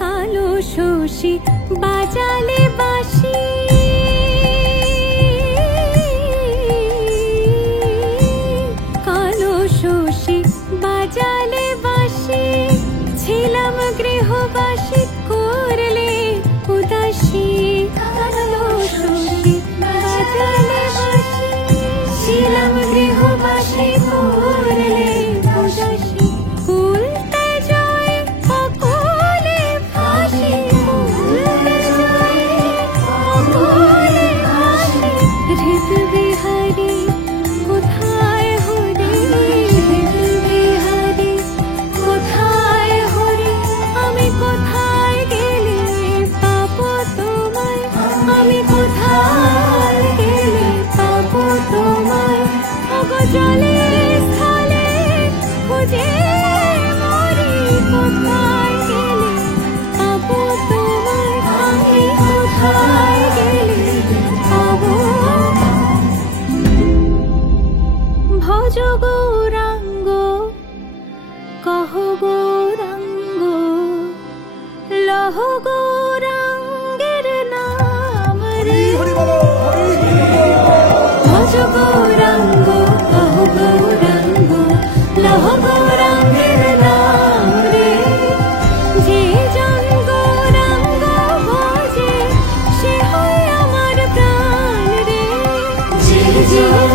কালো শশী বাজালে বাঁশি, কালো শশী বাজালে বাঁশি, ছিলাম গৃহবাসী করলে উদাসী। কালো শশী বাজালে বাঁশি, ছিলাম গৃহবাসী করলে উদাসী। কুলতে যায় অকুলে ফাঁসি, কুলতে যায় অকুলে ফাঁসি। হৃদ বিহারী কোথায় হরি, হৃদ বিহারী কোথায় হরি। আমি কোথায় গেলে পাবো তোমায়, আমি কোথায় গেলে পাবো তোমায়। ওগো জলে স্থলে খুঁজে মরি, কোথায় গেলে পাবো তোমায়, আমি কোথায় গেলে পাবো। ভজ গৌরাঙ্গ কহ গৌরাঙ্গ, লহ গৌরাঙ্গের নাম রে। ভজ গৌরাঙ্গ কহ গৌরাঙ্গ, লহ গৌরাঙ্গের নাম রে। যে জন গৌরাঙ্গ ভজে সে হয় আমার প্রাণ রে। যে জন